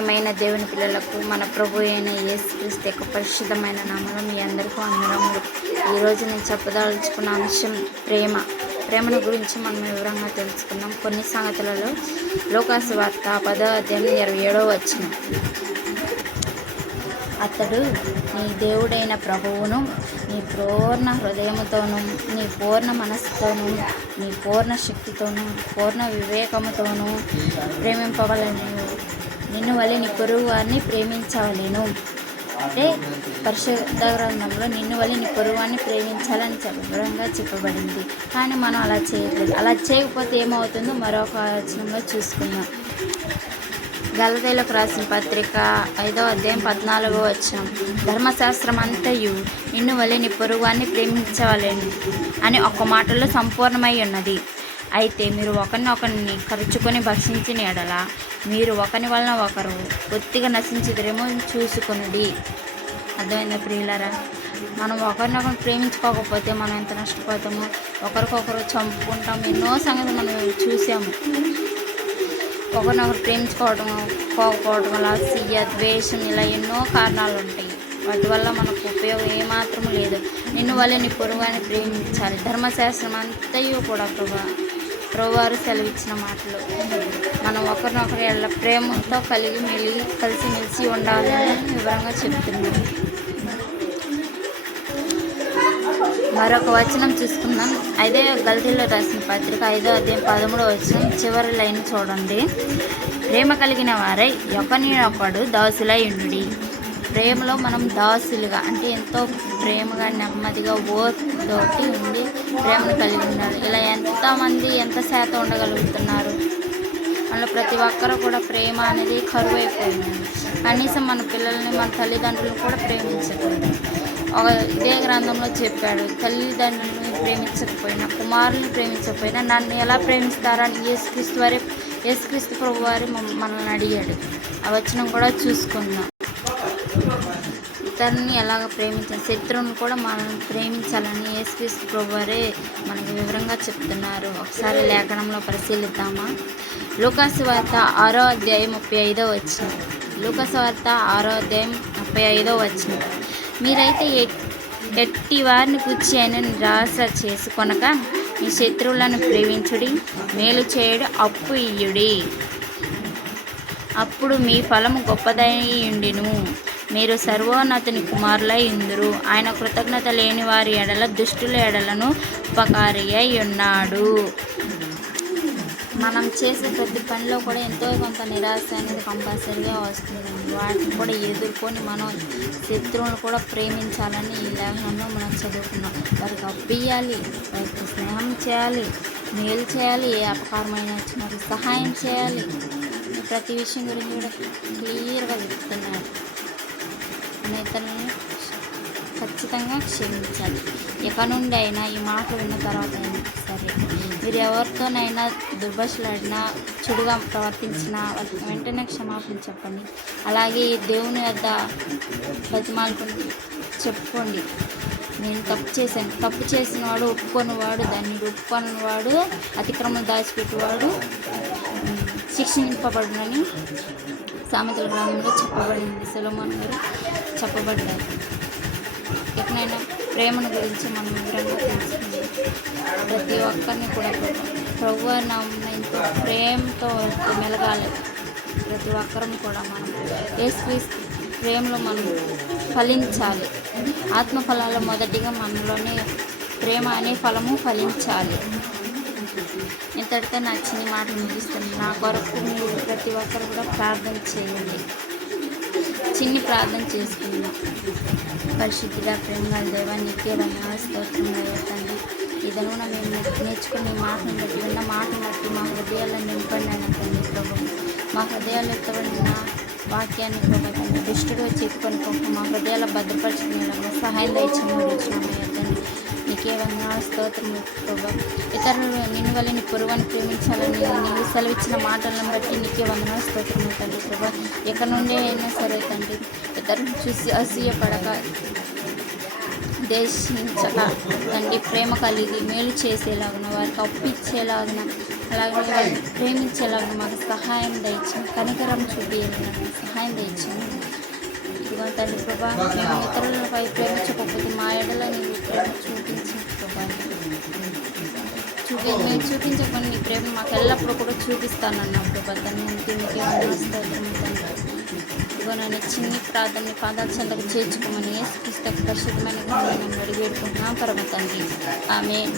ప్రియమైన దేవుని పిల్లలకు మన ప్రభు అయిన యేసుక్రీస్తు యొక్క పరిశుద్ధమైన నామములో మీ అందరికీ వందనములు. ఈరోజు నేను చెప్పదలుచుకున్న అంశం ప్రేమను గురించి మనం వివరంగా తెలుసుకుందాం. కొన్ని సంగతులలో లూకాసు వార్త 10వ అధ్యాయం 27వ వచనం. అతడు నీ దేవుడైన ప్రభువును నీ పూర్ణ హృదయముతోనూ నీ పూర్ణ మనస్సుతోనూ నీ పూర్ణ శక్తితోనూ పూర్ణ వివేకముతోనూ ప్రేమింపవలెను. నిన్ను వలె నీ పొరుగు వారిని ప్రేమించవలెను. అంటే పరిశుద్ధ గ్రంథంలో నిన్ను వలె నీ పొరుగు వారిని ప్రేమించాలని వివరంగా చెప్పబడింది. కానీ మనం అలా చేయట్లేదు. అలా చేయకపోతే ఏమవుతుందో మరొక వచనంలో చూసుకుందాం. గలతీయులకు రాసిన పత్రిక 5వ అధ్యాయం 14వ వచనం. ధర్మశాస్త్రం అంతయు నిన్ను వలె నీ పొరుగువాన్ని ప్రేమించవలెను అని ఒక్క మాటలో సంపూర్ణమై ఉన్నది. అయితే మీరు ఒకరిని ఖర్చుకొని భక్షించిన ఎడల మీరు ఒకరి వలన ఒకరు ఒత్తిగా నశించుదురేమో చూసుకొనుడి. అర్థమైందా ప్రియులారా? మనం ఒకరినొకరు ప్రేమించుకోకపోతే మనం ఎంత నష్టపోతామో, ఒకరికొకరు చంపుకుంటాం. ఎన్నో సంగతులు మనం చూసాము. ఒకరినొకరు పోకపోవడం వల్ల అసూయ, ద్వేషం, ఇలా ఎన్నో కారణాలు ఉంటాయి. వాటి వల్ల మనకు ఉపయోగం ఏమాత్రం లేదు. నిన్ను వల్ల నీ పొరుగువారిని ప్రేమించాలి. ధర్మశాస్త్రం అంతయు కూడా ప్రభువారు సెలవిచ్చిన మాటలు. మనం ఒకరినొకరు ఎలా ప్రేమతో కలిసిమెలిసి ఉండాలి అని వివరంగా చెప్తున్నాం. మరొక వచనం చూసుకుందాం. అదే గలతీయులకు రాసిన పత్రిక 5వ అధ్యాయం 13వ వచనం చివరి లైన్ చూడండి. ప్రేమ కలిగిన వారై ఒకరినొకడు దాసులై ఉండుడి. ప్రేమలో మనం దాసులుగా అంటే ఎంతో ప్రేమగా నెమ్మదిగా ఓర్పుతోటి ఉండి ప్రేమను కలిగి ఉండాలి. ఇలా ఎంతమంది ఎంత శాతం ఉండగలుగుతున్నారు? మనలో ప్రతి ఒక్కరూ కూడా ప్రేమ అనేది కరువైపోయింది. కనీసం మన పిల్లల్ని, మన తల్లిదండ్రులను కూడా ప్రేమించకూడదు. ఇదే గ్రంథంలో చెప్పాడు, తల్లిదండ్రులను ప్రేమించకపోయినా, కుమారులను ప్రేమించకపోయినా నన్ను ఎలా ప్రేమిస్తారని యేసుక్రీస్తు ప్రభు వారి మనల్ని అడిగాడు. ఆ వచనం కూడా చూసుకుందాం. ఇతరుని ఎలాగ ప్రేమించాలి, శత్రువుని కూడా మనం ప్రేమించాలని యేసుక్రీస్తు ప్రభు వారే మనకు వివరంగా చెప్తున్నారు. ఒకసారి లేఖనంలో పరిశీలిద్దామా? లూకాసు వార్త 6వ అధ్యాయం 35వ వచనం. లూకాసు వార్త 6వ అధ్యాయం 35వ వచనం. మీరైతే ఎట్టి వారిని కూర్చి అయిన నిరాశ చేసుకొనక మీ శత్రువులను ప్రేమించుడి, మేలు చేయుడి, అప్పు ఇయ్యుడి. అప్పుడు మీ ఫలము గొప్పదైయుండును, మీరు సర్వోన్నతుని కుమారులై ఉందురు. ఆయన కృతజ్ఞత లేని వారి ఎడల దుష్టుల ఎడలను ఉపకారి అయి ఉన్నాడు. మనం చేసే ప్రతి పనిలో కూడా ఎంతో కొంత నిరాశ అనేది కంపల్సరీగా వస్తుందండి. వాటిని కూడా ఎదుర్కొని మనం శత్రువులను కూడా ప్రేమించాలని ఈ లేఖనంలో మనం చదువుకున్నాం. వారికి అప్పియాలి, వారికి స్నేహం చేయాలి, మేలు చేయాలి, ఏ అపకారమైన వారికి సహాయం చేయాలి. ప్రతి విషయం గురించి కూడా క్లియర్గా చెప్తున్నారు. ఇతరులని ఖచ్చితంగా క్షమించాలి. ఎక్కడి నుండి అయినా ఈ మాటలు విన్న తర్వాత అయినా సరే మీరు ఎవరితోనైనా దుర్భాషలాడినా, చెడుగా ప్రవర్తించినా వెంటనే క్షమాపణ చెప్పండి. అలాగే దేవుని వద్ద బతిమాలుకొని చెప్పుకోండి, నేను తప్పు చేశాను. తప్పు చేసిన వాడు ఒప్పుకొనివాడు, దాన్ని ఒప్పుకొనివాడు, అతిక్రమం దాచిపెట్టేవాడు శిక్షింపబడునని సామెతల గ్రంథంలో చెప్పబడింది. సొలొమోను గారు చెప్పబడ్డారు. ఎక్కడైనా ప్రేమను గురించి మనం వివరంగా తెలుసుకుంది. ప్రతి ఒక్కరిని కూడా ప్రభువారి నామమున ఎంతో ప్రేమతో మెలగాలి. ప్రతి ఒక్కరం కూడా మనం యేసుక్రీస్తు ప్రేమలో మనం ఫలించాలి. ఆత్మఫలాల మొదటిగా మనలోనే ప్రేమ అనే ఫలము ఫలించాలి. ఇంతటితో నా చిన్ని మాటలు ముగిస్తుంది. నా కొరకు మీరు ప్రతి ఒక్కరు కూడా ప్రార్థన చేయండి. చిన్ని ప్రార్థన చేసుకుందాం. పరిశుద్ధిగా ప్రేమగల దేవా, నీకే వందనాలు, స్తోత్రంగా తండ్రి. ఇదనున మేము నేర్చుకునే మాటను బట్టి, విన్న మాటను బట్టి మా హృదయాలను నింపండి అయిన తండ్రి ప్రభు. మా హృదయాలు ఎత్తబడిన వాక్యాన్ని ప్రభు దుష్టుడు వచ్చి ఎత్తుకొని మా హృదయాల భద్రపరచుకునేలా సహాయం దయచేయమని తండ్రి. నీకే వందనాలు, స్తోత్రం ప్రభు. ఇతరులు నిన్ను వల్ల నీ పొరుగువాన్ని ప్రేమించాలని నీవు సెలవిచ్చిన మాటలను బట్టి నీకే వందనాలు, స్తోత్రం తండ్రి ప్రభు. ఎక్కడి నుండి అయినా సరే తండ్రి, ఇతరులను చూసి అసూయపడక, దేశించక తండ్రి, ప్రేమ కలిగి మేలు చేసేలాగున, వారికి అప్పు ఇచ్చేలాగున అలాగే వాళ్ళని ప్రేమించేలాగా మాకు సహాయం దయచేయండి, కనికరం చూపించాలి, సహాయం దయచేయండి. ఇదిగో తండ్రి ప్రభా, మేము ఇతరులపై ప్రేమ చూపకపోతే మా ఎడల నీవు ప్రేమ చూపించు ప్రభా. మేము చూపించకపోయినా నీ ప్రేమ మాకు ఎల్లప్పుడూ కూడా చూపిస్తానన్నా ప్రభా. తండ్రి ఇదిగో నన్ను చిన్ని ప్రార్థనని పాదాల చెంతకు చేర్చుకోమని యేసుక్రీస్తు పరిశుద్ధమైన నామములో అడిగి వేడుకుంటున్నాం పరమ తండ్రి. ఆమేన్.